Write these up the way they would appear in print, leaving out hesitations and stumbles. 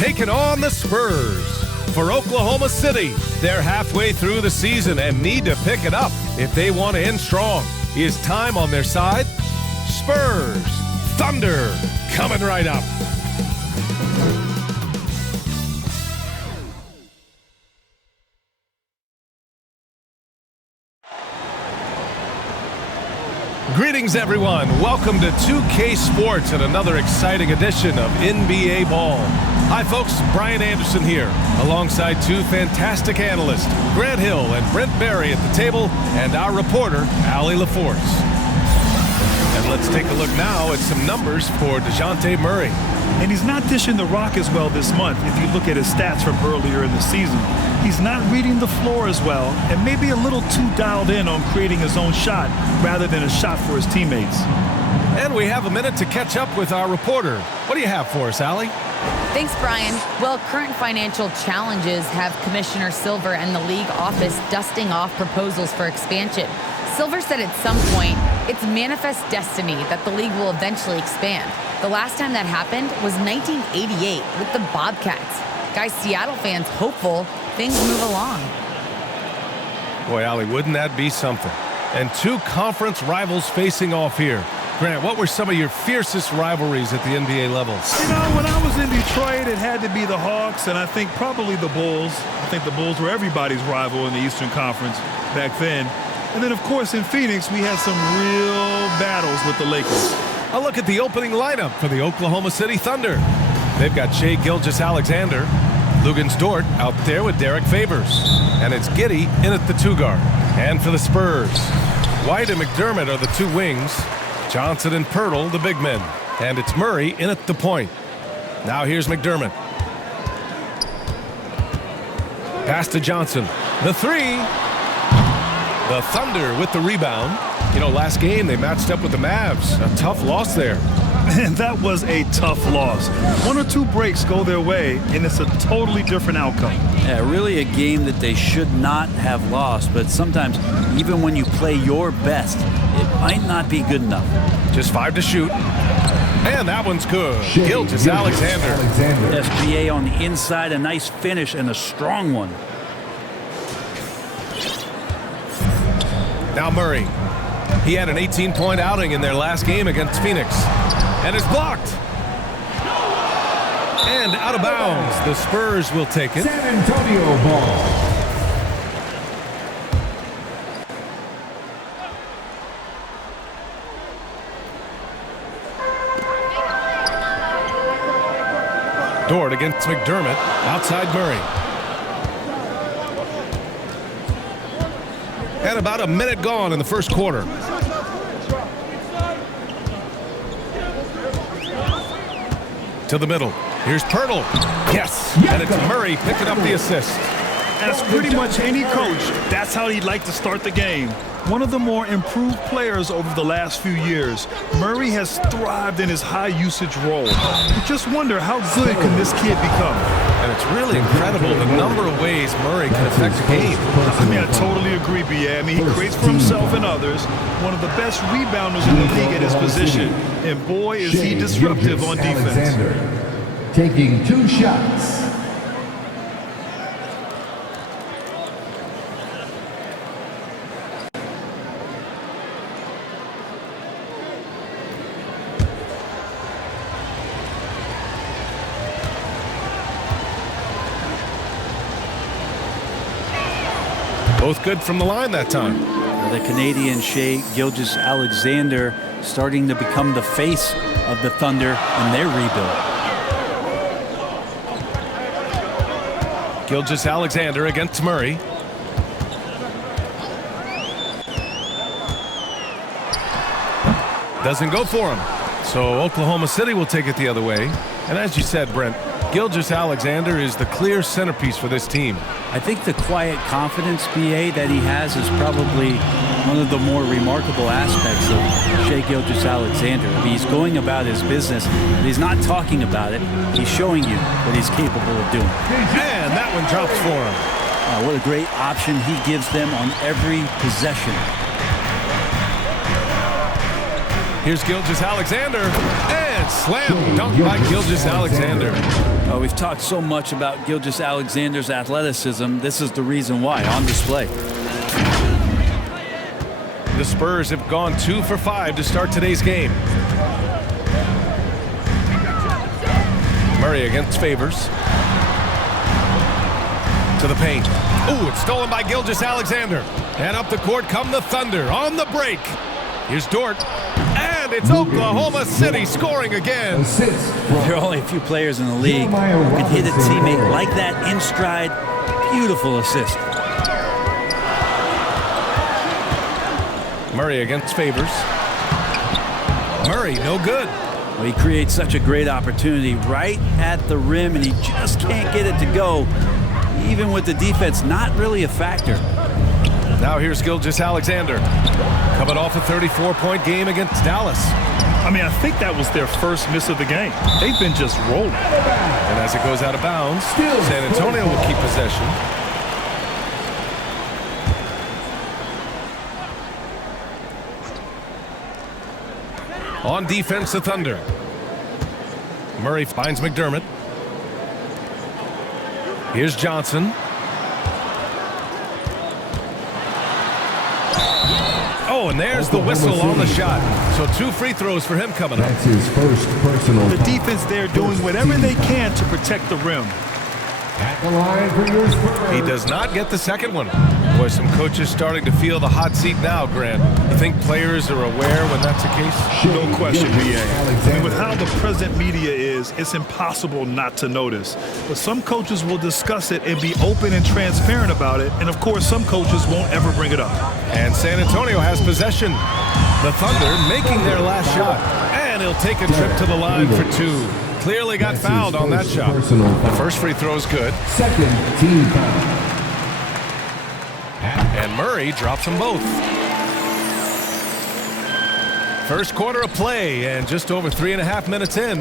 taking on the Spurs. For Oklahoma City, they're halfway through the season and need to pick it up if they want to end strong. Is time on their side? Spurs, Thunder, coming right up. Greetings, everyone. Welcome to 2K Sports and another exciting edition of NBA Ball. Hi, folks. Brian Anderson here, alongside two fantastic analysts, Grant Hill and Brent Barry at the table, and our reporter, Allie LaForce. And let's take a look now at some numbers for DeJounte Murray. And he's not dishing the rock as well this month if you look at his stats from earlier in the season. He's not reading the floor as well and maybe a little too dialed in on creating his own shot rather than a shot for his teammates. And we have a minute to catch up with our reporter. What do you have for us, Allie? Thanks, Brian. Well, current financial challenges have Commissioner Silver and the league office dusting off proposals for expansion. Silver said at some point, it's manifest destiny that the league will eventually expand. The last time that happened was 1988 with the Bobcats. Guys, Seattle fans hopeful things move along. Boy, Allie, wouldn't that be something? And two conference rivals facing off here. Grant, what were some of your fiercest rivalries at the NBA level? You know, when I was in Detroit, it had to be the Hawks, and I think probably the Bulls. I think the Bulls were everybody's rival in the Eastern Conference back then. And then, of course, in Phoenix, we had some real battles with the Lakers. A look at the opening lineup for the Oklahoma City Thunder. They've got Shai Gilgeous-Alexander, Luguentz Dort out there with Derek Favors, and it's Giddey in at the two-guard. And for the Spurs, White and McDermott are the two wings, Johnson and Pirtle the big men, and it's Murray in at the point. Now here's McDermott. Pass to Johnson. The three. The Thunder with the rebound. You know, last game they matched up with the Mavs. A tough loss there. And that was a tough loss. One or two breaks go their way, and it's a totally different outcome. Yeah, really a game that they should not have lost, but sometimes even when you play your best, it might not be good enough. Just 5 to shoot. And that one's good. Gilgeous-Alexander. SGA on the inside, a nice finish and a strong one. Now Murray. He had an 18-point outing in their last game against Phoenix. And it's blocked. And out of bounds. The Spurs will take it. San Antonio ball. Dort against McDermott. Outside Murray. And about a minute gone in the first quarter. To the middle. Here's Pirtle. Yes. And it's Murray picking up the assist. As pretty much any coach, that's how he'd like to start the game. One of the more improved players over the last few years, Murray has thrived in his high-usage role. You just wonder how good can this kid become? And it's really incredible the number of ways Murray can affect the game. I mean, I totally agree, B.A. I mean, he creates for himself and others. One of the best rebounders in the league at his position. And boy, is he disruptive on defense. Taking 2 shots. Both good from the line that time. The Canadian Shai Gilgeous-Alexander starting to become the face of the Thunder in their rebuild. Gilgeous-Alexander against Murray. Doesn't go for him. So Oklahoma City will take it the other way. And as you said, Brent, Gilgeous-Alexander is the clear centerpiece for this team. I think the quiet confidence, B.A., that he has is probably one of the more remarkable aspects of Shai Gilgeous-Alexander. I mean, he's going about his business, but he's not talking about it. He's showing you what he's capable of doing. And that one drops for him. What a great option he gives them on every possession. Here's Gilgeous-Alexander, and slam dunk by Gilgeous-Alexander. Well, we've talked so much about Gilgeous-Alexander's athleticism. This is the reason why, on display. The Spurs have gone 2 for 5 to start today's game. Murray against Favors. To the paint. Ooh, it's stolen by Gilgeous-Alexander. And up the court come the Thunder on the break. Here's Dort. And it's Oklahoma City scoring again. There are only a few players in the league who can hit a teammate like that in stride. Beautiful assist. Murray against Favors. Murray, no good. Well, he creates such a great opportunity right at the rim, and he just can't get it to go, even with the defense not really a factor. Now here's Gilgeous-Alexander. Coming off a 34-point game against Dallas. I mean, I think that was their first miss of the game. They've been just rolling. And as it goes out of bounds, San Antonio will keep possession. On defense, the Thunder. Murray finds McDermott. Here's Johnson. Oh, and there's the whistle on the shot. So 2 free throws for him coming up. That's his first personal. The defense there doing whatever they can to protect the rim. At the line for your Spurs. He does not get the second one. Boy, some coaches starting to feel the hot seat now, Grant. You think players are aware when that's the case? No question, BA. I mean, with how the present media is, it's impossible not to notice. But some coaches will discuss it and be open and transparent about it. And, of course, some coaches won't ever bring it up. And San Antonio has possession. The Thunder making their last shot. And he'll take a trip to the line for 2. Clearly got fouled on that shot. The first free throw is good. Second team foul. And Murray drops them both. First quarter of play and just over 3.5 minutes in.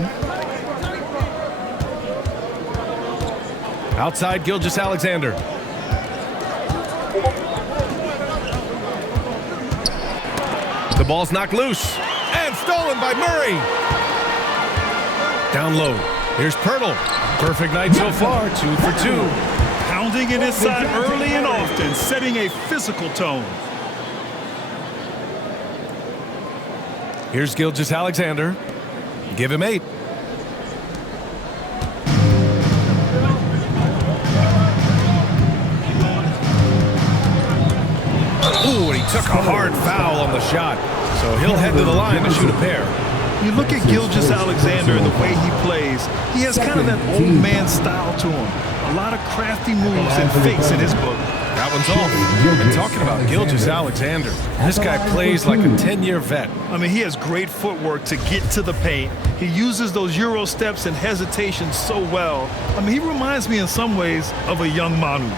Outside Gilgeous-Alexander. The ball's knocked loose and stolen by Murray. Down low. Here's Pirtle. Perfect night so far, 2 for 2. Pounding it inside early and often, setting a physical tone. Here's Gilgeous-Alexander. Give him 8. Ooh, and he took a hard foul on the shot. So he'll head to the line to shoot a pair. You look at Gilgeous-Alexander and the way he plays, he has kind of that old man style to him. A lot of crafty moves and fakes in his book. That one's off. And talking about Gilgeous-Alexander, this guy plays like a 10-year vet. I mean, he has great footwork to get to the paint. He uses those Euro steps and hesitations so well. I mean, he reminds me in some ways of a young Manu.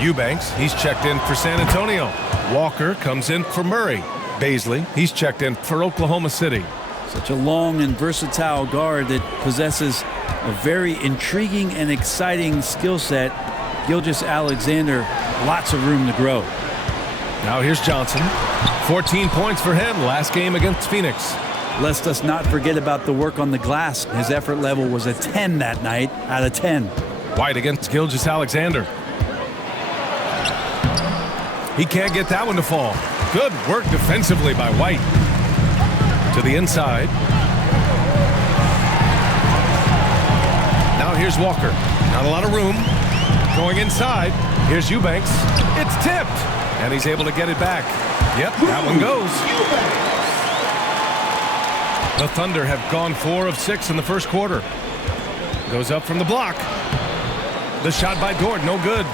Eubanks, he's checked in for San Antonio. Walker comes in for Murray. Baisley, he's checked in for Oklahoma City. Such a long and versatile guard that possesses a very intriguing and exciting skill set. Gilgeous-Alexander, lots of room to grow. Now here's Johnson. 14 points for him last game against Phoenix. Let us not forget about the work on the glass. His effort level was a 10 that night out of 10. White against Gilgeous-Alexander. He can't get that one to fall. Good work defensively by White. To the inside. Now here's Walker. Not a lot of room. Going inside. Here's Eubanks. It's tipped. And he's able to get it back. Yep, that one goes. The Thunder have gone 4 of 6 in the first quarter. Goes up from the block. The shot by Dort, no good.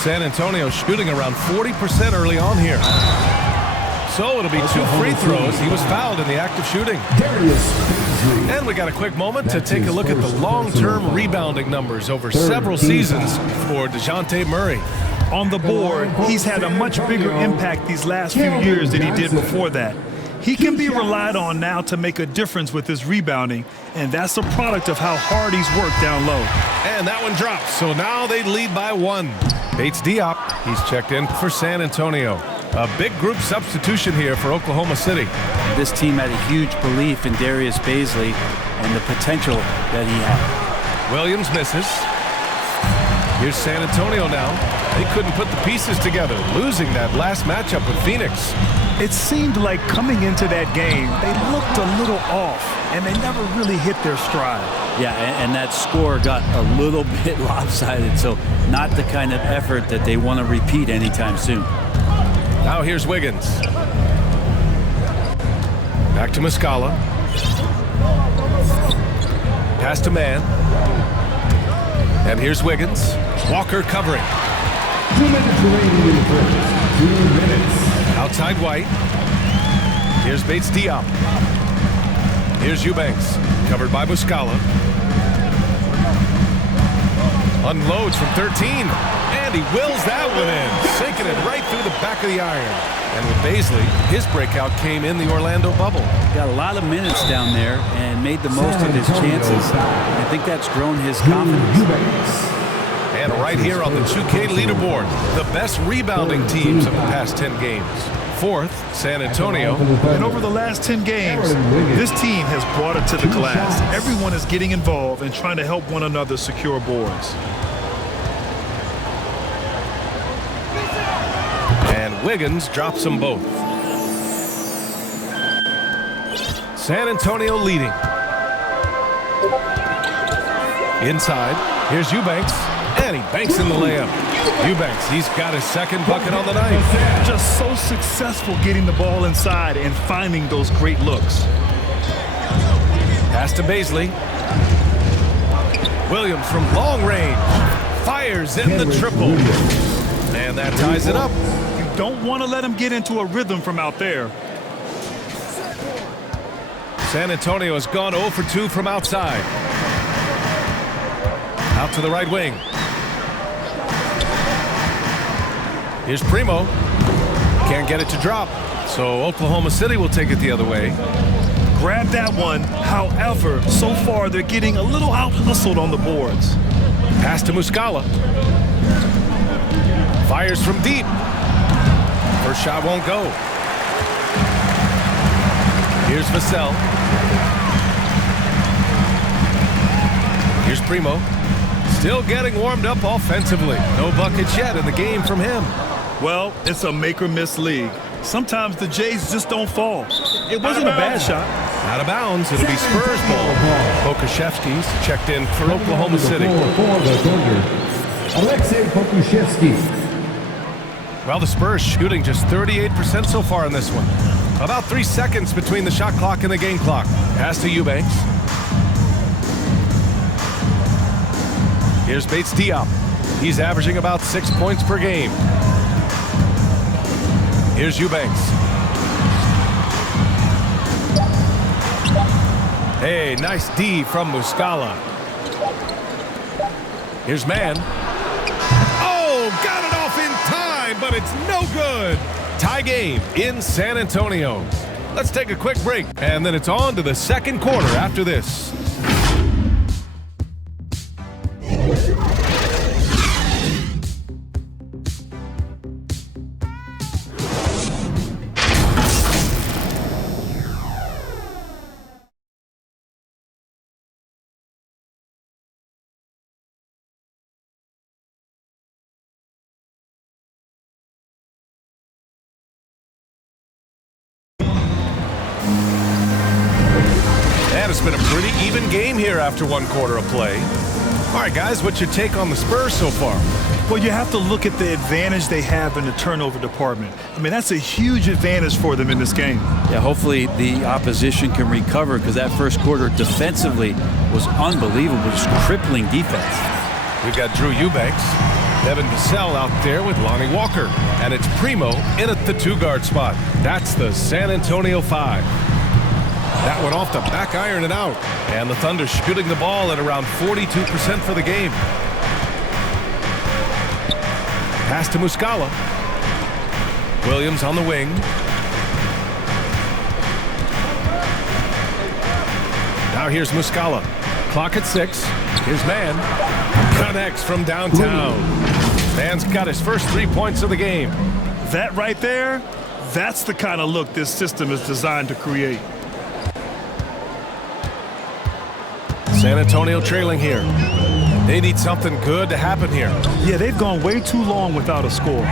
San Antonio shooting around 40% early on here. So it'll be 2 free throws. He was fouled in the act of shooting. And we got a quick moment to take a look at the long-term rebounding numbers over several seasons for DeJounte Murray. On the board, he's had a much bigger impact these last few years than he did before that. He can be relied on now to make a difference with his rebounding, and that's a product of how hard he's worked down low. And that one drops, so now they lead by 1. Bates Diop, he's checked in for San Antonio. A big group substitution here for Oklahoma City. This team had a huge belief in Darius Baisley and the potential that he had. Williams misses. Here's San Antonio now. They couldn't put the pieces together, losing that last matchup with Phoenix. It seemed like coming into that game, they looked a little off, and they never really hit their stride. Yeah, and that score got a little bit lopsided, so not the kind of effort that they want to repeat anytime soon. Now here's Wiggins. Back to Muscala. Pass to Mann. And here's Wiggins. Walker covering. 2 minutes remaining in the first. 2 minutes. Outside White. Here's Bates Diop. Here's Eubanks. Covered by Muscala. Unloads from 13. And he wills that one in. Sinking it right through the back of the iron. And with Baisley, his breakout came in the Orlando bubble. Got a lot of minutes down there and made the most of his chances. I think that's grown his confidence. And right here on the 2K leaderboard, the best rebounding teams of the past 10 games. Fourth, San Antonio. And over the last 10 games, this team has brought it to the glass. Everyone is getting involved and trying to help one another secure boards. And Wiggins drops them both. San Antonio leading. Inside, here's Eubanks. And he banks in the layup. Eubanks, he's got his second bucket on the night. Just so successful getting the ball inside and finding those great looks. Pass to Baisley. Williams from long range. Fires in the triple. And that ties it up. You don't want to let him get into a rhythm from out there. San Antonio has gone 0 for 2 from outside. Out to the right wing. Here's Primo. Can't get it to drop. So Oklahoma City will take it the other way. Grab that one. However, so far they're getting a little out-hustled on the boards. Pass to Muscala. Fires from deep. First shot won't go. Here's Vassell. Here's Primo. Still getting warmed up offensively. No buckets yet in the game from him. Well, it's a make-or-miss league. Sometimes the Jays just don't fall. It wasn't a bad shot. Out of bounds. It'll be Spurs ball. Pokuševski's checked in for Oklahoma City. For the Thunder, Aleksej Pokuševski. Well, the Spurs shooting just 38% so far in this one. About 3 seconds between the shot clock and the game clock. Pass to Eubanks. Here's Bates Diop. He's averaging about 6 points per game. Here's Eubanks. Hey, nice D from Muscala. Here's Mann. Oh, got it off in time, but it's no good. Tie game in San Antonio. Let's take a quick break, and then it's on to the second quarter after this. And it's been a pretty even game here after 1 quarter of play. All right, guys, what's your take on the Spurs so far? Well, you have to look at the advantage they have in the turnover department. I mean, that's a huge advantage for them in this game. Yeah, hopefully the opposition can recover because that first quarter defensively was unbelievable, just crippling defense. We've got Drew Eubanks, Devin Vassell out there with Lonnie Walker, and it's Primo in at the 2-guard spot. That's the San Antonio 5. That one off the back iron and out. And the Thunder shooting the ball at around 42% for the game. Pass to Muscala. Williams on the wing. Now here's Muscala. Clock at 6. Here's Mann. Connects from downtown. Mann's got his first 3 points of the game. That right there, that's the kind of look this system is designed to create. San Antonio trailing here. They need something good to happen here. Yeah, they've gone way too long without a score.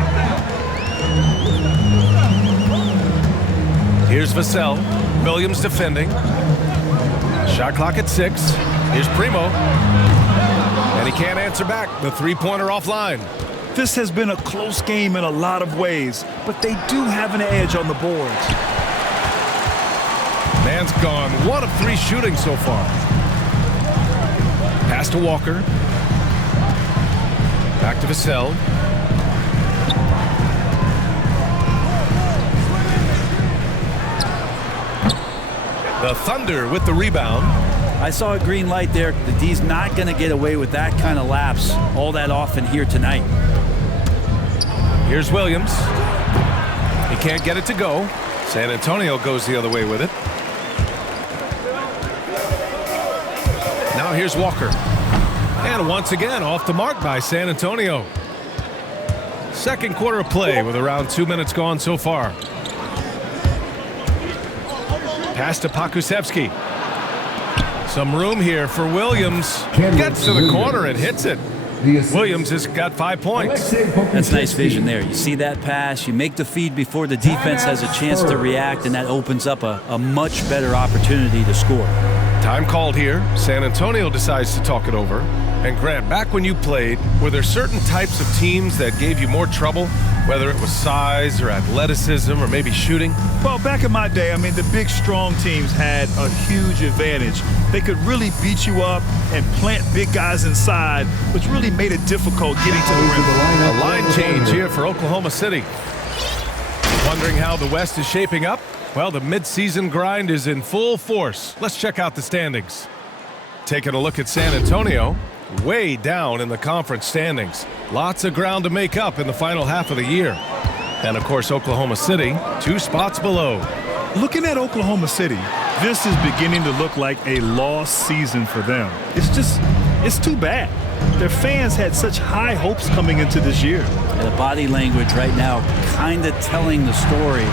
Here's Vassell. Williams defending. Shot clock at 6. Here's Primo. And he can't answer back. The three-pointer offline. This has been a close game in a lot of ways, but they do have an edge on the boards. Man's gone 1 of 3 shooting so far. Pass to Walker. Back to Vassell. The Thunder with the rebound. I saw a green light there. The D's not going to get away with that kind of lapse all that often here tonight. Here's Williams. He can't get it to go. San Antonio goes the other way with it. Now here's Walker. And once again off the mark by San Antonio. Second quarter of play with around 2 minutes gone so far. Pass to Pakusevsky. Some room here for Williams. Gets to the corner and hits it. Williams has got 5 points. That's nice vision there. You see that pass, you make the feed before the defense has a chance to react, and that opens up a much better opportunity to score. Time called here. San Antonio decides to talk it over. And Grant, back when you played, were there certain types of teams that gave you more trouble, whether it was size or athleticism or maybe shooting? Well, back in my day, I mean, the big, strong teams had a huge advantage. They could really beat you up and plant big guys inside, which really made it difficult getting to the rim. A line change here for Oklahoma City. Wondering how the West is shaping up? Well, the midseason grind is in full force. Let's check out the standings. Taking a look at San Antonio, way down in the conference standings. Lots of ground to make up in the final half of the year. And, of course, Oklahoma City, 2 spots below. Looking at Oklahoma City, this is beginning to look like a lost season for them. It's too bad. Their fans had such high hopes coming into this year. And the body language right now kind of telling the story.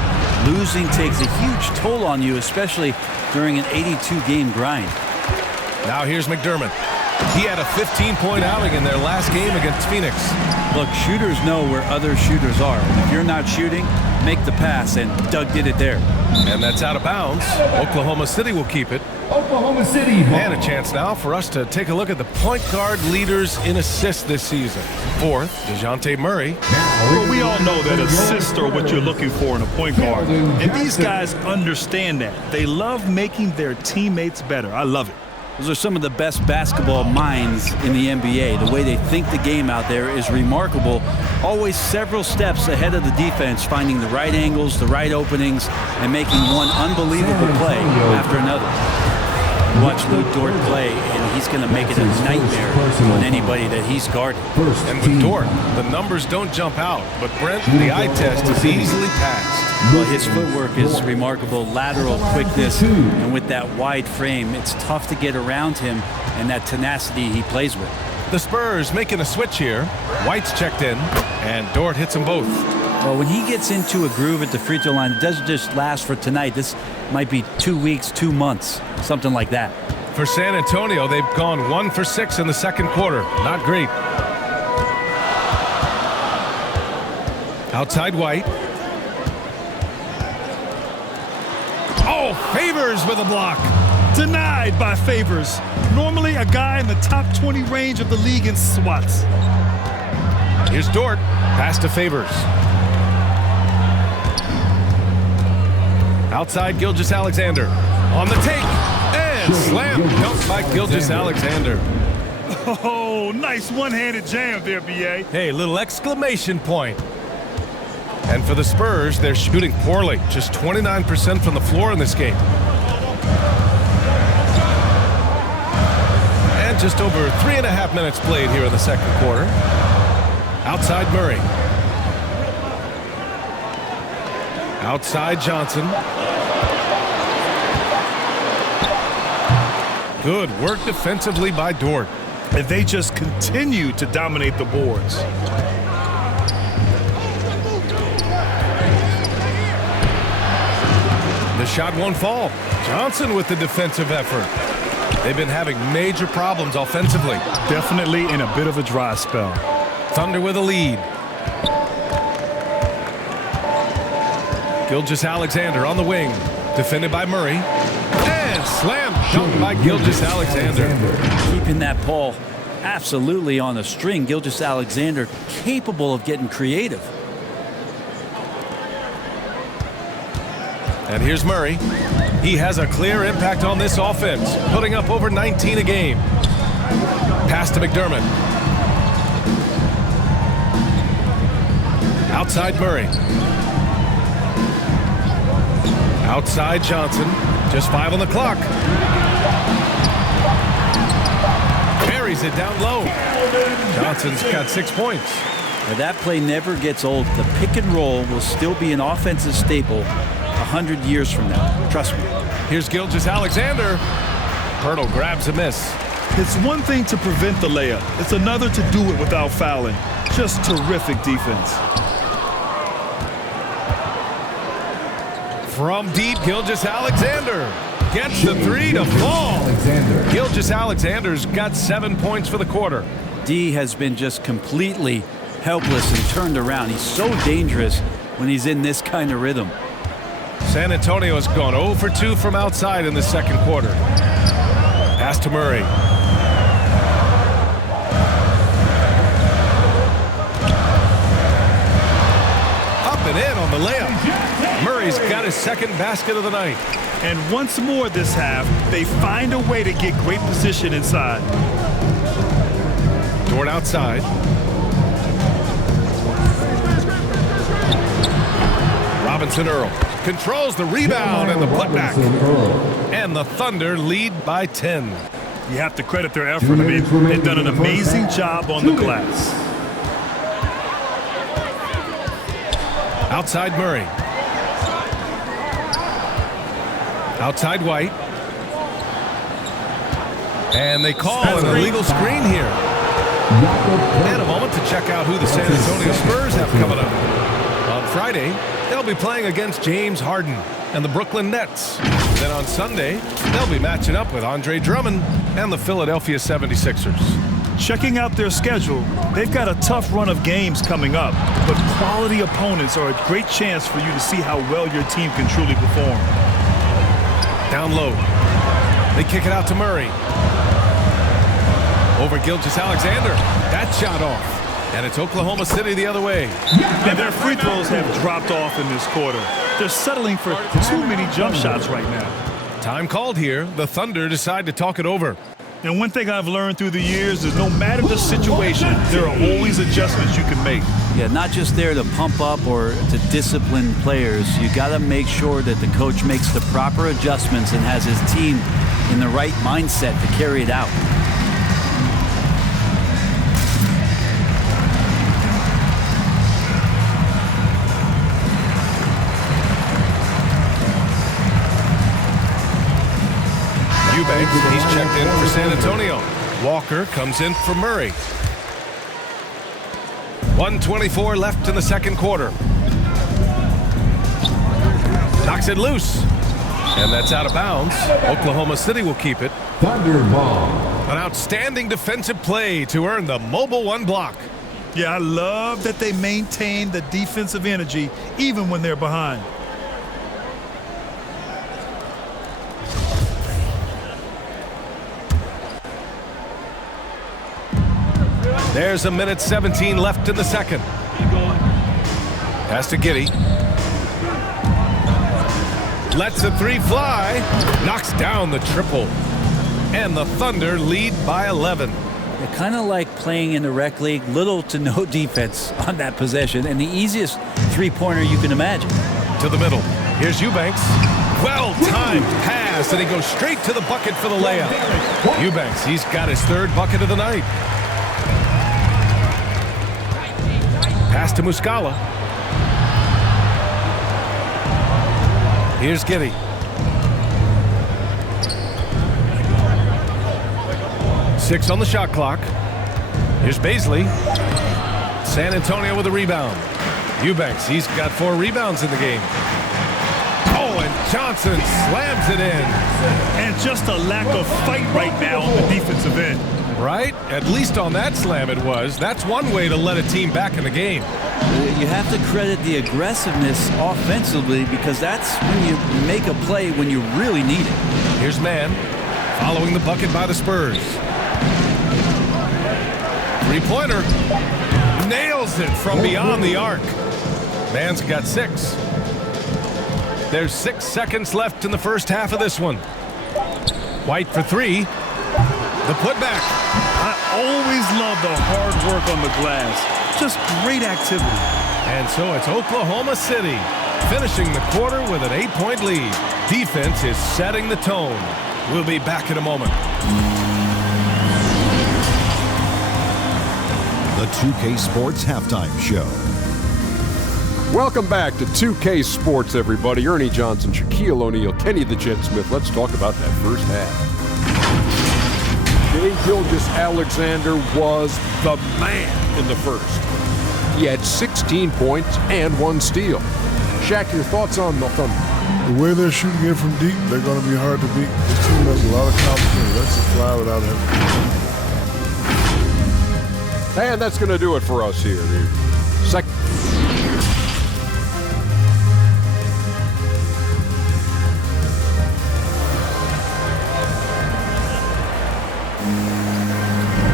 Losing takes a huge toll on you, especially during an 82-game grind. Now here's McDermott. He had a 15-point outing in their last game against Phoenix. Look, shooters know where other shooters are. If you're not shooting, make the pass, and Doug did it there. And that's out of bounds. Oklahoma City will keep it. Oklahoma City ball. And a chance now for us to take a look at the point guard leaders in assists this season. 4th, DeJounte Murray. Well, we all know that assists are what you're looking for in a point guard. And these guys understand that. They love making their teammates better. I love it. Those are some of the best basketball minds in the NBA. The way they think the game out there is remarkable. Always several steps ahead of the defense, finding the right angles, the right openings, and making one unbelievable play after another. Watch Lou Dort play, and he's going to make it a nightmare on anybody that he's guarded. And with Dort, the numbers don't jump out, but Brent, the eye test is easily passed. Well, his footwork is remarkable, lateral quickness, and with that wide frame, it's tough to get around him and that tenacity he plays with. The Spurs making a switch here. White's checked in, and Dort hits them both. Well, when he gets into a groove at the free throw line, it doesn't just last for tonight. This might be 2 weeks, 2 months, something like that. For San Antonio, they've gone 1 for 6 in the second quarter. Not great. Outside White. Oh, Favors with a block. Denied by Favors. Normally a guy in the top 20 range of the league in swats. Here's Dort. Pass to Favors. Outside Gilgeous-Alexander. On the take. And slam dunk by Gilgeous-Alexander. Oh, nice one-handed jam there, B.A. Hey, little exclamation point. And for the Spurs, they're shooting poorly. Just 29% from the floor in this game. And just over 3.5 minutes played here in the second quarter. Outside Murray. Outside Johnson. Good work defensively by Dort. And they just continue to dominate the boards. The shot won't fall. Johnson with the defensive effort. They've been having major problems offensively. Definitely in a bit of a dry spell. Thunder with a lead. Gilgeous-Alexander on the wing. Defended by Murray. And slam dunk by Gilgeous-Alexander. Keeping that ball absolutely on the string. Gilgeous-Alexander capable of getting creative. And here's Murray. He has a clear impact on this offense, putting up over 19 a game. Pass to McDermott. Outside Murray. Outside Johnson. Just 5 on the clock. Buries it down low. Johnson's got 6 points. Now that play never gets old. The pick and roll will still be an offensive staple 100 years from now. Trust me. Here's Gilgeous-Alexander. Pirtle grabs a miss. It's one thing to prevent the layup. It's another to do it without fouling. Just terrific defense. From deep, Gilgeous-Alexander gets the 3 to fall. Gilgeous-Alexander's got 7 points for the quarter. D has been just completely helpless and turned around. He's so dangerous when he's in this kind of rhythm. San Antonio has gone 0 for 2 from outside in the second quarter. Pass to Murray. Up and in on the layup. Murray's got his second basket of the night. And once more this half, they find a way to get great position inside. Dort outside. Robinson Earl controls the rebound and the putback. And the Thunder lead by 10. You have to credit their effort. I mean, they've done an amazing job on the glass. Outside Murray. Outside White. And they call an illegal screen here. And a moment to check out who the San Antonio Spurs have coming up. On Friday, they'll be playing against James Harden and the Brooklyn Nets. Then on Sunday, they'll be matching up with Andre Drummond and the Philadelphia 76ers. Checking out their schedule, they've got a tough run of games coming up, but quality opponents are a great chance for you to see how well your team can truly perform. Down low. They kick it out to Murray. Over Gilgeous-Alexander. That shot off. And it's Oklahoma City the other way. And their free throws have dropped off in this quarter. They're settling for too many jump shots right now. Time called here. The Thunder decide to talk it over. And one thing I've learned through the years is no matter the situation, there are always adjustments you can make. Yeah, not just there to pump up or to discipline players. You got to make sure that the coach makes the proper adjustments and has his team in the right mindset to carry it out. Eubanks, he's checked in for San Antonio. Walker comes in for Murray. 1:24 left in the second quarter. Knocks it loose. And that's out of bounds. Oklahoma City will keep it. Thunder ball. An outstanding defensive play to earn the mobile 1 block. Yeah, I love that they maintain the defensive energy even when they're behind. There's 1:17 left in the second. Pass to Giddey. Lets the 3 fly. Knocks down the triple. And the Thunder lead by 11. They're kind of like playing in the rec league, little to no defense on that possession, and the easiest three-pointer you can imagine. To the middle. Here's Eubanks. Well-timed pass, and he goes straight to the bucket for the layup. Eubanks, he's got his 3rd bucket of the night. Pass to Muscala. Here's Giddey. Six on the shot clock. Here's Baisley. San Antonio with a rebound. Eubanks, he's got 4 rebounds in the game. Oh, and Johnson slams it in. And just a lack of fight right now on the defensive end. Right? At least on that slam it was. That's one way to let a team back in the game. You have to credit the aggressiveness offensively because that's when you make a play when you really need it. Here's Mann following the bucket by the Spurs. Three-pointer. Nails it from beyond the arc. Mann's got 6. There's 6 seconds left in the first half of this one. White for 3. The putback. I always love the hard work on the glass. Just great activity. And so it's Oklahoma City finishing the quarter with an 8-point lead. Defense is setting the tone. We'll be back in a moment. The 2K Sports Halftime Show. Welcome back to 2K Sports, everybody. Ernie Johnson, Shaquille O'Neal, Kenny the Jet Smith. Let's talk about that first half. Shai Gilgeous-Alexander was the man in the first. He had 16 points and 1 steal. Shaq, your thoughts on the Thunder? The way they're shooting it from deep, they're going to be hard to beat. This team has a lot of competition. That's a fly without him. And that's going to do it for us here. The second.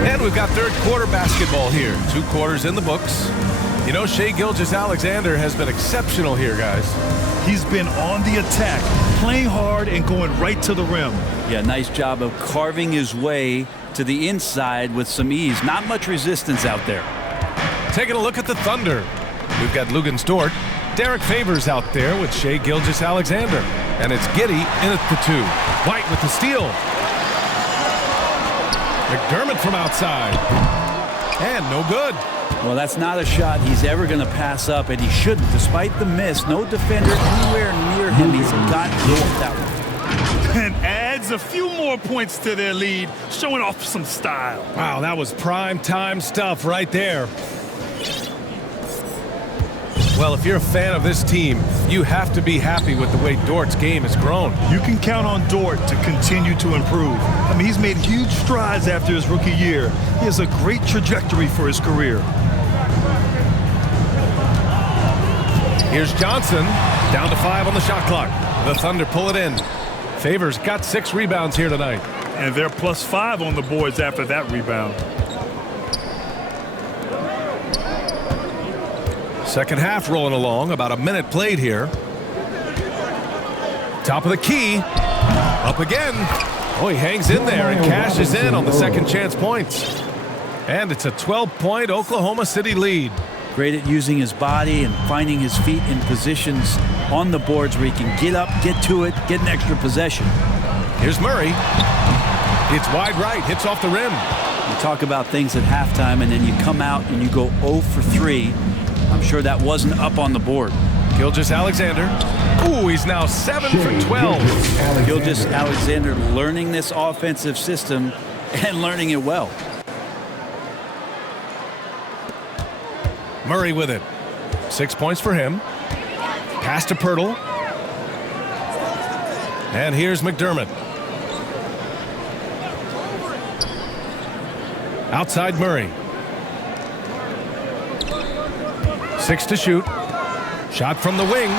And we've got third quarter basketball here. 2 quarters in the books. You know, Shai Gilgeous-Alexander has been exceptional here, guys. He's been on the attack, playing hard and going right to the rim. Yeah, nice job of carving his way to the inside with some ease. Not much resistance out there. Taking a look at the Thunder. We've got Lugan Stort. Derek Favors out there with Shai Gilgeous-Alexander. And it's Giddey in at the 2. White with the steal. McDermott from outside. And no good. Well, that's not a shot he's ever going to pass up, and he shouldn't. Despite the miss, no defender anywhere near him. He's got to hit that one. And adds a few more points to their lead, showing off some style. Wow, that was prime time stuff right there. Well, if you're a fan of this team, you have to be happy with the way Dort's game has grown. You can count on Dort to continue to improve. I mean, he's made huge strides after his rookie year. He has a great trajectory for his career. Here's Johnson, down to 5 on the shot clock. The Thunder pull it in. Favors got 6 rebounds here tonight. And they're +5 on the boards after that rebound. Second half rolling along, about a minute played here. Top of the key, up again. Oh, he hangs in there and cashes in on the second chance points. And it's a 12-point Oklahoma City lead. Great at using his body and finding his feet in positions on the boards where he can get up, get to it, get an extra possession. Here's Murray. It's wide right, hits off the rim. You talk about things at halftime, and then you come out and you go 0 for 3. I'm sure that wasn't up on the board. Gilgeous-Alexander. Ooh, he's now 7 for 12. Gilgeous-Alexander learning this offensive system and learning it well. Murray with it. 6 points for him. Pass to Pirtle. And here's McDermott. Outside Murray. 6 to shoot. Shot from the wing.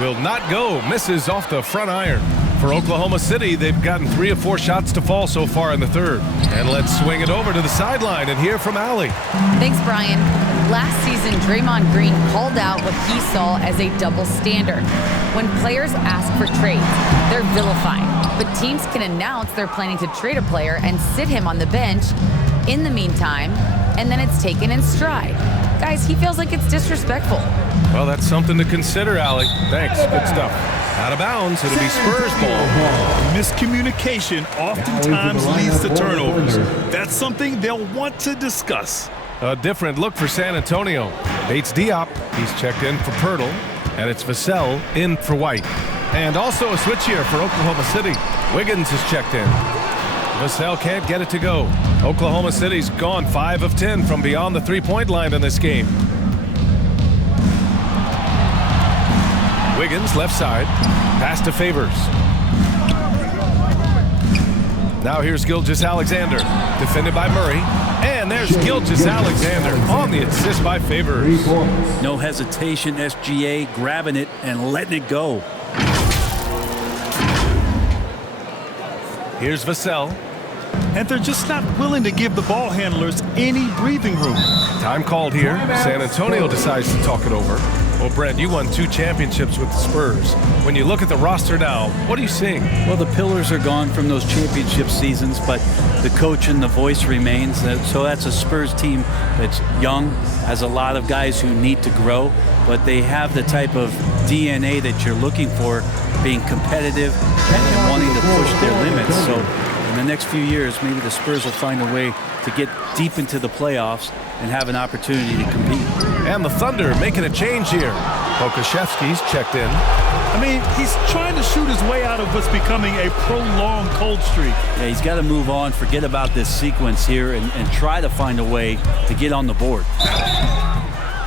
Will not go. Misses off the front iron. For Oklahoma City, they've gotten 3 of 4 shots to fall so far in the third. And let's swing it over to the sideline and hear from Allie. Thanks, Brian. Last season, Draymond Green called out what he saw as a double standard. When players ask for trades, they're vilified. But teams can announce they're planning to trade a player and sit him on the bench in the meantime, and then it's taken in stride. Guys, he feels like it's disrespectful. Well, that's something to consider, Allie. Thanks. Good stuff. Out of bounds. It'll be Spurs ball. Miscommunication oftentimes leads to turnovers. That's something they'll want to discuss. A different look for San Antonio. Bates Diop. He's checked in for Pirtle. And it's Vassell in for White. And also a switch here for Oklahoma City. Wiggins is checked in. Vassell can't get it to go. Oklahoma City's gone 5 of 10 from beyond the 3-point line in this game. Wiggins, left side. Pass to Favors. Now here's Gilgeous-Alexander. Defended by Murray. And there's Gilgeous-Alexander on the assist by Favors. No hesitation, SGA grabbing it and letting it go. Here's Vassell. And they're just not willing to give the ball handlers any breathing room. Time called here. San Antonio decides to talk it over. Well, Brent, you won 2 championships with the Spurs. When you look at the roster now, what are you seeing? Well, the pillars are gone from those championship seasons, but the coach and the voice remains. So that's a Spurs team that's young, has a lot of guys who need to grow, but they have the type of DNA that you're looking for, being competitive and wanting to push their limits. So in the next few years, maybe the Spurs will find a way to get deep into the playoffs and have an opportunity to compete. And the Thunder making a change here. Pokashevsky's checked in. I mean, he's trying to shoot his way out of what's becoming a prolonged cold streak. Yeah, he's got to move on, forget about this sequence here, and try to find a way to get on the board.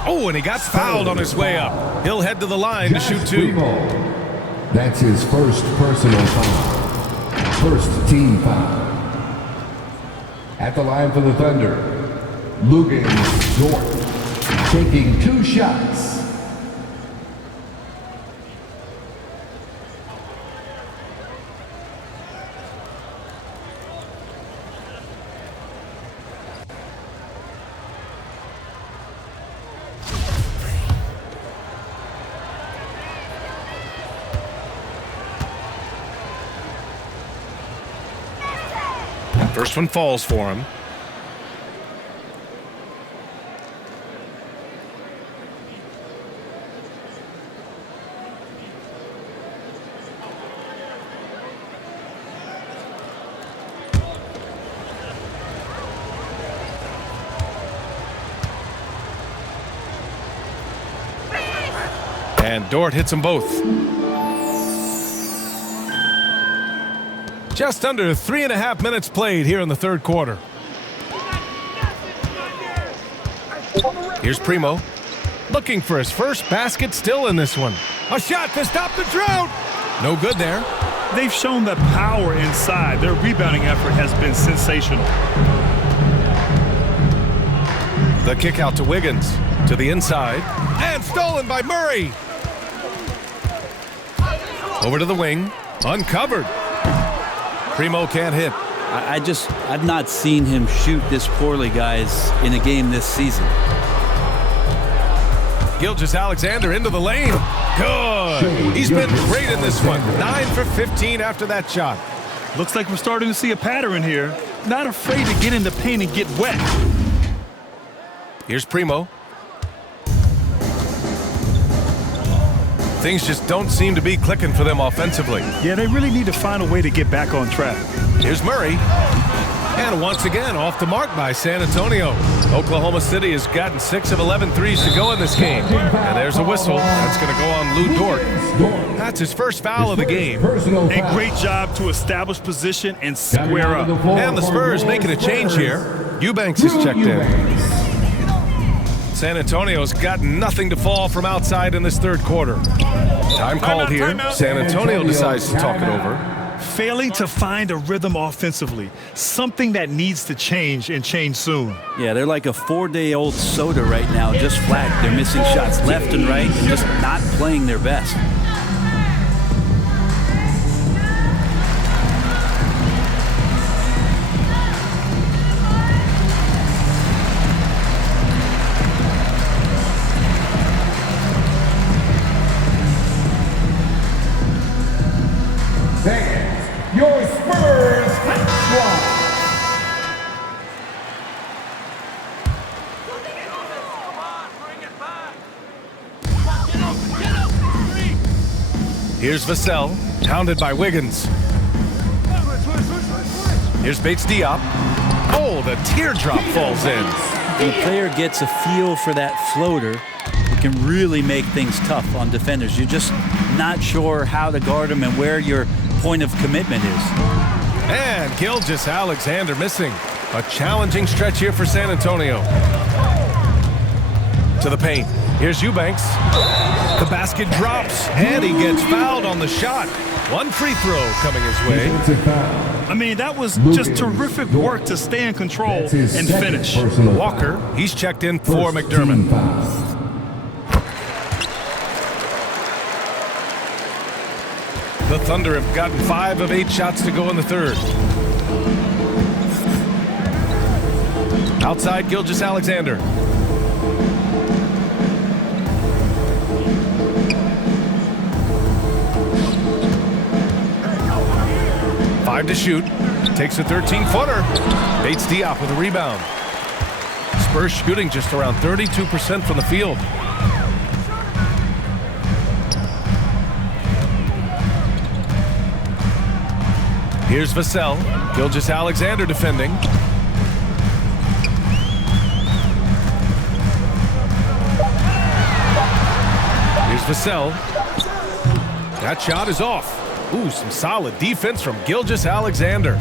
Oh, and he got fouled on his way up. He'll head to the line to shoot 2. That's his first personal foul. First team foul. At the line for the Thunder, Luguentz Dort taking 2 shots. First one falls for him. And Dort hits them both. Just under 3.5 minutes played here in the third quarter. Here's Primo. Looking for his first basket, still in this one. A shot to stop the drought. No good there. They've shown the power inside. Their rebounding effort has been sensational. The kick out to Wiggins. To the inside. And stolen by Murray. Over to the wing. Uncovered. Primo can't hit. I've not seen him shoot this poorly, guys, in a game this season. Gilgeous-Alexander into the lane. Good. He's been great in this one. 9 for 15 after that shot. Looks like we're starting to see a pattern here. Not afraid to get in the paint and get wet. Here's Primo. Things just don't seem to be clicking for them offensively. Yeah, they really need to find a way to get back on track. Here's Murray. And once again, off the mark by San Antonio. Oklahoma City has gotten 6 of 11 threes to go in this game. And there's a whistle. That's going to go on Lou Dort. That's his first foul of the game. A great job to establish position and square up. And the Spurs making a change here. Eubanks is checked in. San Antonio's got nothing to fall from outside in this third quarter. Time called here. San Antonio decides to talk it over. Failing to find a rhythm offensively. Something that needs to change and change soon. Yeah, they're like a 4-day-old soda right now, just flat. They're missing shots left and right and just not playing their best. Fans, your Spurs squad. Here's Vassell, pounded by Wiggins. Here's Bates Diop. Oh, the teardrop falls in. When a player gets a feel for that floater, it can really make things tough on defenders. You're just not sure how to guard them and where your point of commitment is. And Gilgeous-Alexander missing. A challenging stretch here for San Antonio. To the paint. Here's Eubanks. The basket drops, and he gets fouled on the shot. One free throw coming his way. I mean, that was just terrific work to stay in control and finish. Walker, he's checked in for McDermott. The Thunder have gotten 5 of 8 shots to go in the third. Outside, Gilgeous-Alexander. Five to shoot. Takes a 13-footer. Bates Diop with a rebound. Spurs shooting just around 32% from the field. Here's Vassell. Gilgeous-Alexander defending. Here's Vassell. That shot is off. Ooh, some solid defense from Gilgeous-Alexander.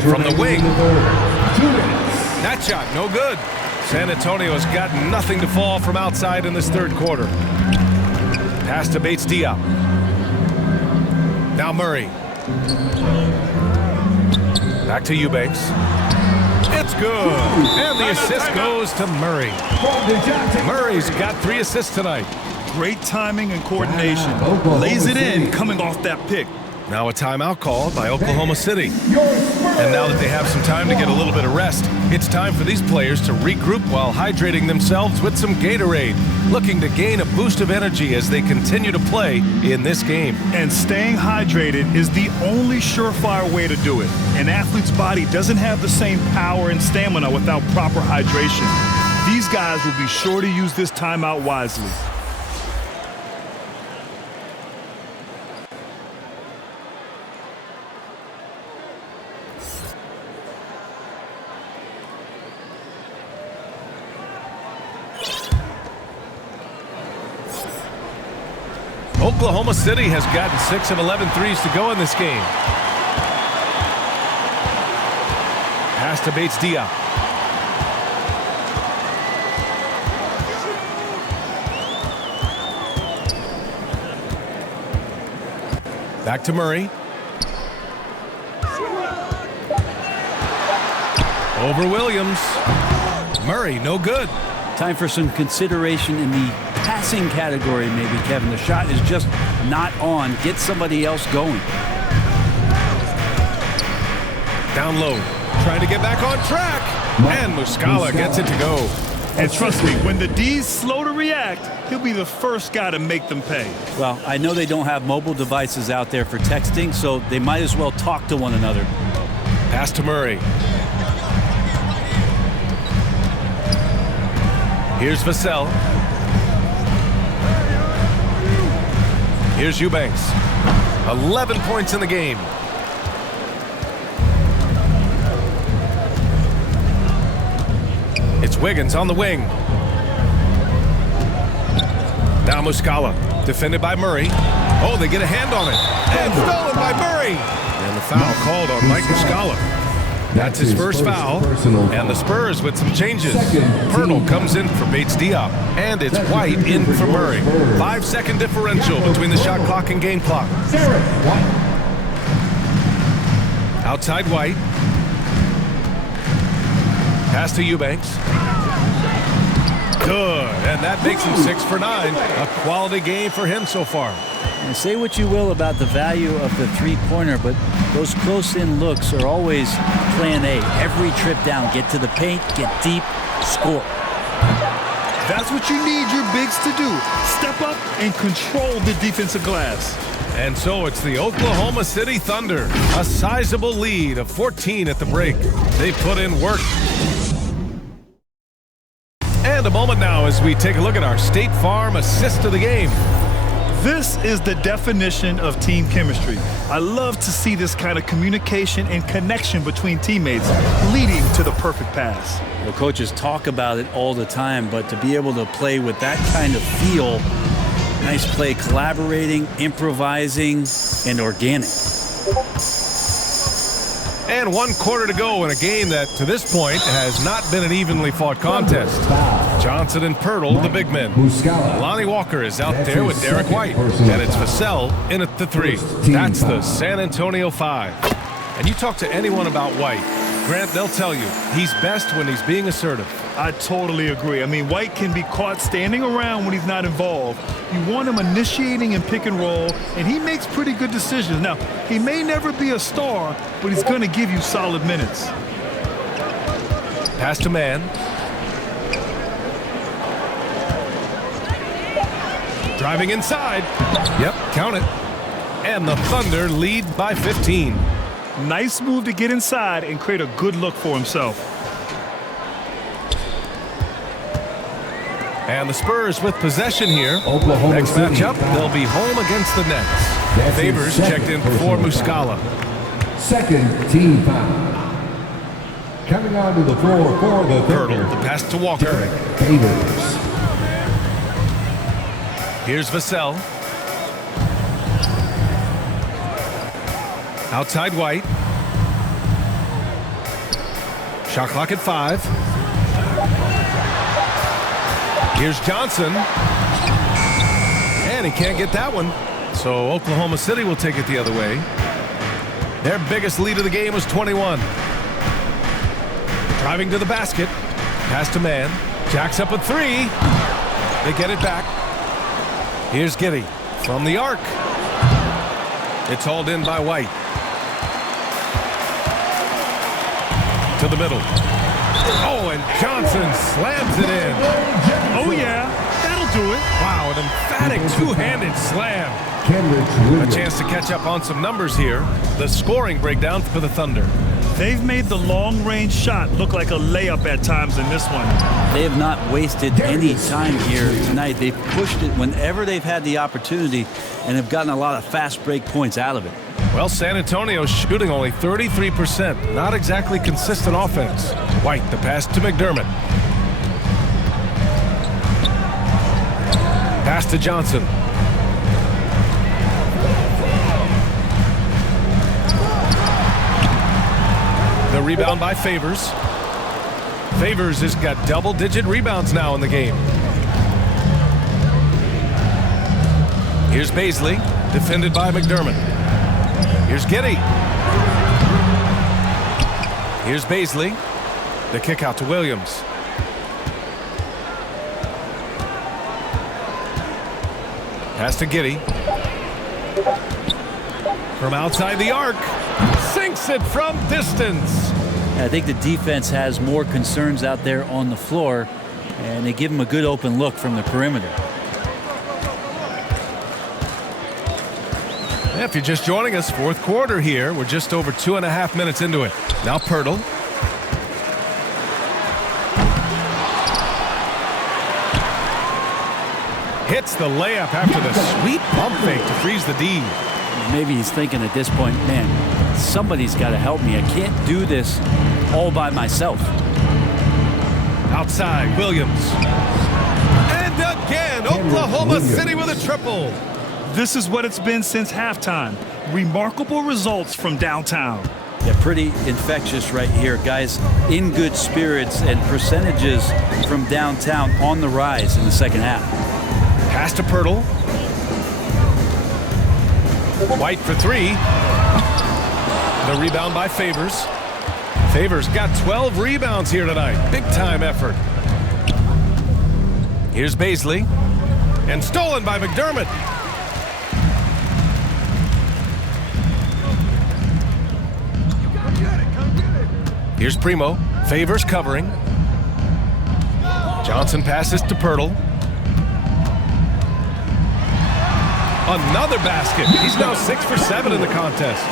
From the wing. 2 minutes. That shot, no good. San Antonio's got nothing to fall from outside in this third quarter. Pass to Bates Diop. Now Murray. Back to Eubanks. It's good. And the assist goes to Murray. Murray's got 3 assists tonight. Great timing and coordination. Lays it in coming off that pick. Now a timeout called by Oklahoma City. And now that they have some time to get a little bit of rest, it's time for these players to regroup while hydrating themselves with some Gatorade, looking to gain a boost of energy as they continue to play in this game. And staying hydrated is the only surefire way to do it. An athlete's body doesn't have the same power and stamina without proper hydration. These guys will be sure to use this timeout wisely. Oklahoma City has gotten 6 of 11 threes to go in this game. Pass to Bates Diop. Back to Murray. Over Williams. Murray, no good. Time for some consideration in the passing category, maybe, Kevin. The shot is just not on. Get somebody else going. Down low. Trying to get back on track. And Muscala gets it to go. And trust me, when the D's slow to react, he'll be the first guy to make them pay. Well, I know they don't have mobile devices out there for texting, so they might as well talk to one another. Pass to Murray. Here's Vassell. Here's Eubanks. 11 points in the game. It's Wiggins on the wing. Now Muscala. Defended by Murray. Oh, they get a hand on it. And stolen by Murray. And the foul called on Mike Muscala. That's his first foul. And the Spurs with some changes. Pirtle comes in for Bates Diop. And it's White in for Murray. 5-second differential between the shot clock and game clock. Outside White. Pass to Eubanks. Good. And that makes him 6 for 9. A quality game for him so far. And say what you will about the value of the three-pointer, but those close-in looks are always plan A. Every trip down, get to the paint, get deep, score. That's what you need your bigs to do. Step up and control the defensive glass. And so it's the Oklahoma City Thunder. A sizable lead of 14 at the break. They put in work. And a moment now as we take a look at our State Farm assist of the game. This is the definition of team chemistry. I love to see this kind of communication and connection between teammates leading to the perfect pass. The coaches talk about it all the time, but to be able to play with that kind of feel, nice play, collaborating, improvising, and organic. And 1 quarter to go in a game that, to this point, has not been an evenly fought contest. Johnson and Pirtle, the big men. Lonnie Walker is out there with Derek White. And it's Vassell in at the 3. That's the San Antonio 5. And you talk to anyone about White, Grant, they'll tell you he's best when he's being assertive. I totally agree. I mean, White can be caught standing around when he's not involved. You want him initiating in pick and roll, and he makes pretty good decisions. Now, he may never be a star, but he's going to give you solid minutes. Pass to man. Driving inside. Yep, count it. And the Thunder lead by 15. Nice move to get inside and create a good look for himself. And the Spurs with possession here. Oklahoma Next City. matchup, they'll be home against the Nets. That's Favors his checked in second for personal Muscala. Second team foul. Coming onto the floor for the Pirtle, Thunder, the pass to Walker. Derek Favors. Here's Vassell. Outside White. Shot clock at 5. Here's Johnson. And he can't get that one. So Oklahoma City will take it the other way. Their biggest lead of the game was 21. Driving to the basket. Pass to man. Jacks up a 3. They get it back. Here's Giddey from the arc. It's hauled in by White. To the middle. Oh, and Johnson slams it in. Oh, yeah, that'll do it. Wow, an emphatic two-handed slam. A chance to catch up on some numbers here. The scoring breakdown for the Thunder. They've made the long-range shot look like a layup at times in this one. They have not wasted any time here tonight. They've pushed it whenever they've had the opportunity and have gotten a lot of fast break points out of it. Well, San Antonio's shooting only 33%. Not exactly consistent offense. White, the pass to McDermott. Pass to Johnson. The rebound by Favors. Favors has got double-digit rebounds now in the game. Here's Baisley, defended by McDermott. Here's Giddey. Here's Baisley. The kick out to Williams. Pass to Giddey. From outside the arc. Sinks it from distance. I think the defense has more concerns out there on the floor, and they give them a good open look from the perimeter. If you're just joining us, fourth quarter here. We're just over 2.5 minutes into it. Now Pirtle. Hits the layup after the sweet pump fake to freeze the D. Maybe he's thinking at this point, man, somebody's got to help me. I can't do this all by myself. Outside, Williams. And again, Oklahoma City with a triple. This is what it's been since halftime. Remarkable results from downtown. Yeah, pretty infectious right here. Guys in good spirits and percentages from downtown on the rise in the second half. Pass to Pirtle. White for 3. The rebound by Favors. Favors got 12 rebounds here tonight. Big time effort. Here's Baisley. And stolen by McDermott. Here's Primo. Favors covering. Johnson passes to Pirtle. Another basket. He's now 6 for 7 in the contest.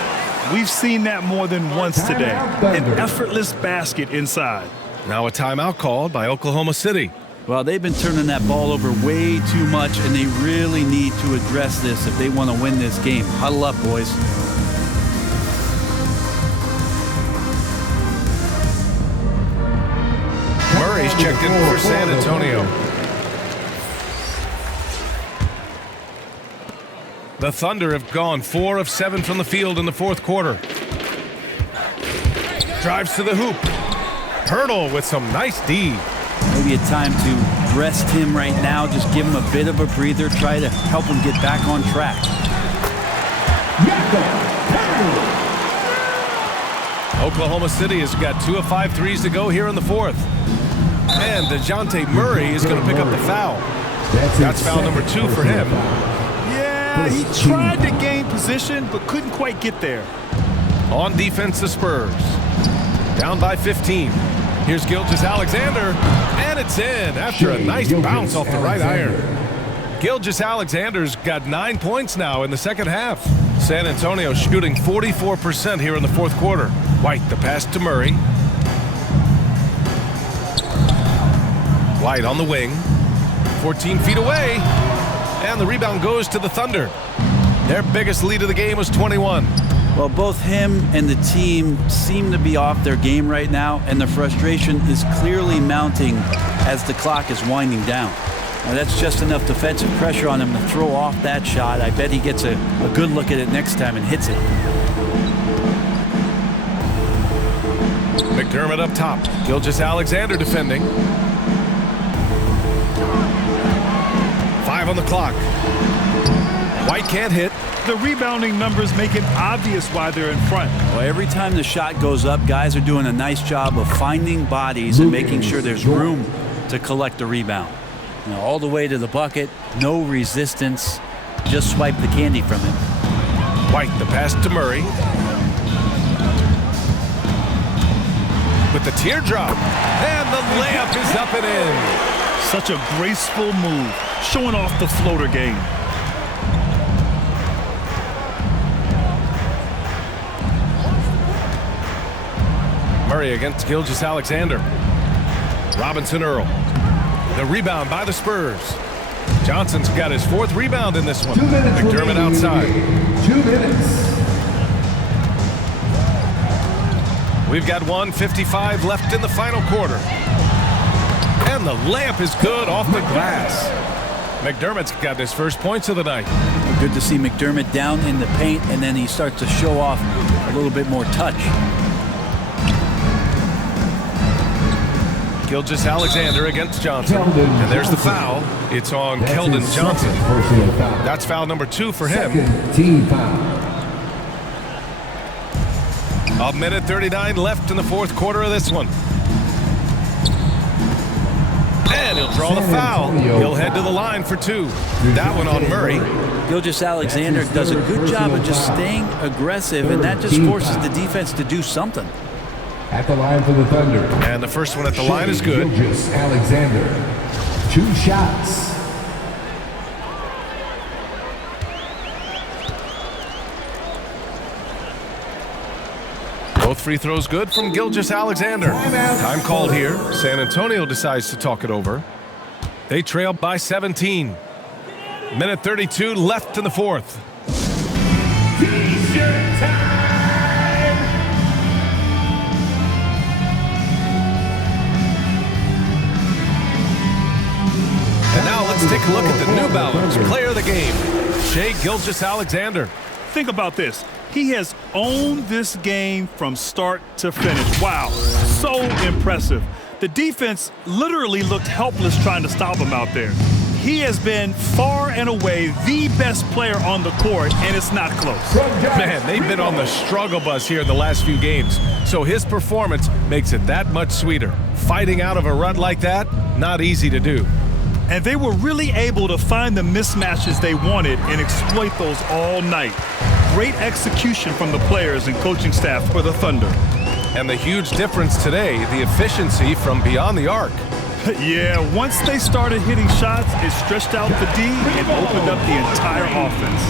We've seen that more than once today. An effortless basket inside. Now a timeout called by Oklahoma City. Well, they've been turning that ball over way too much, and they really need to address this if they want to win this game. Huddle up, boys. Murray's checked in for San Antonio. The Thunder have gone 4 of 7 from the field in the fourth quarter. Drives to the hoop. Hurdle with some nice D. Maybe a time to rest him right now. Just give him a bit of a breather. Try to help him get back on track. Oklahoma City has got 2 of 5 threes to go here in the fourth. And DeJounte Murray is going to pick up the foul. That's foul number 2 for him. Yeah, he tried to gain position, but couldn't quite get there. On defense, the Spurs. Down by 15. Here's Gilgeous-Alexander, and it's in after a nice bounce off the right iron. Gilgeous-Alexander's got 9 points now in the second half. San Antonio shooting 44% here in the fourth quarter. White, the pass to Murray. White on the wing. 14 feet away. And the rebound goes to the Thunder. Their biggest lead of the game was 21. Well, both him and the team seem to be off their game right now, and the frustration is clearly mounting as the clock is winding down. Now, that's just enough defensive pressure on him to throw off that shot. I bet he gets a good look at it next time and hits it. McDermott up top. Gilgeous-Alexander defending. 5 on the clock. White can't hit. The rebounding numbers make it obvious why they're in front. Well, every time the shot goes up, guys are doing a nice job of finding bodies and making sure there's room to collect the rebound. You know, all the way to the bucket, no resistance, just swipe the candy from it. White, the pass to Murray. With the teardrop, and the layup is up and in. Such a graceful move, showing off the floater game. Murray against Gilgeous-Alexander. Robinson Earl. The rebound by the Spurs. Johnson's got his 4th rebound in this one. McDermott outside. 2 minutes. We've got 1:55 left in the final quarter. And the layup is good off the glass. McDermott's got his first points of the night. Good to see McDermott down in the paint, and then he starts to show off a little bit more touch. Gilgeous-Alexander against Johnson. And there's the foul. It's on Keldon Johnson. That's foul number 2 for him. Team foul. 1:39 left in the fourth quarter of this one. And he'll draw the foul. He'll head to the line for 2. That one on Murray. Gilgeous-Alexander does a good job of just staying aggressive, and that just forces the defense to do something. At the line for the Thunder. And the first one at the line is good. Gilgeous-Alexander. 2 shots. Both free throws good from Gilgeous-Alexander. Time called here. San Antonio decides to talk it over. They trail by 17. Minute 32 left in the fourth. T-shirt time. And now let's take a look at the New Balance player of the game, Shai Gilgeous-Alexander. Think about this. He has owned this game from start to finish. Wow, so impressive. The defense literally looked helpless trying to stop him out there. He has been far and away the best player on the court, and it's not close. Man, they've been on the struggle bus here in the last few games, so his performance makes it that much sweeter. Fighting out of a rut like that, not easy to do. And they were really able to find the mismatches they wanted and exploit those all night. Great execution from the players and coaching staff for the Thunder. And the huge difference today, the efficiency from beyond the arc. Yeah, once they started hitting shots, it stretched out the D and opened up the entire offense.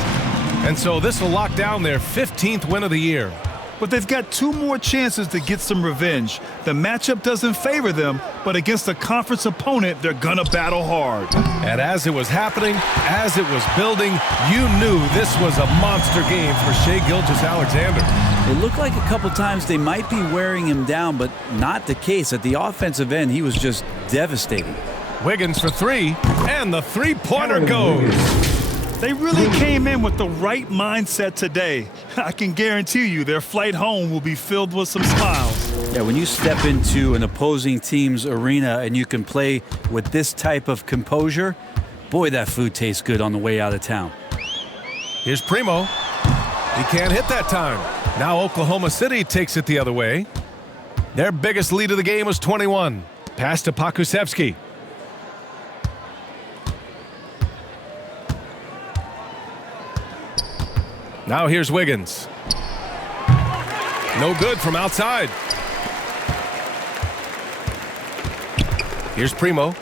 And so this will lock down their 15th win of the year. But they've got 2 more chances to get some revenge. The matchup doesn't favor them, but against a conference opponent, they're gonna battle hard. And as it was happening, as it was building, you knew this was a monster game for Shai Gilgeous-Alexander. It looked like a couple times they might be wearing him down, but not the case. At the offensive end, he was just devastating. Wiggins for 3, and the three-pointer goes. They really came in with the right mindset today. I can guarantee you their flight home will be filled with some smiles. Yeah, when you step into an opposing team's arena and you can play with this type of composure, boy, that food tastes good on the way out of town. Here's Primo. He can't hit that time. Now Oklahoma City takes it the other way. Their biggest lead of the game was 21. Pass to Pokusevski. Now here's Wiggins. No good from outside. Here's Primo.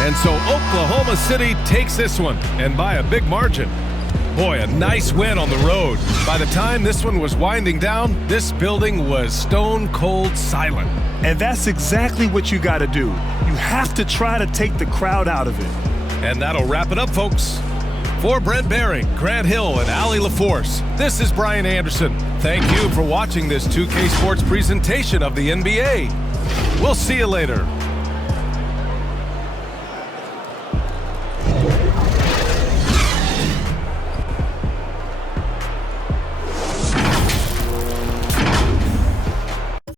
And so Oklahoma City takes this one, and by a big margin. Boy, a nice win on the road. By the time this one was winding down, this building was stone cold silent. And that's exactly what you got to do. You have to try to take the crowd out of it. And that'll wrap it up, folks. For Brent Behring, Grant Hill, and Allie LaForce, this is Brian Anderson. Thank you for watching this 2K Sports presentation of the NBA. We'll see you later.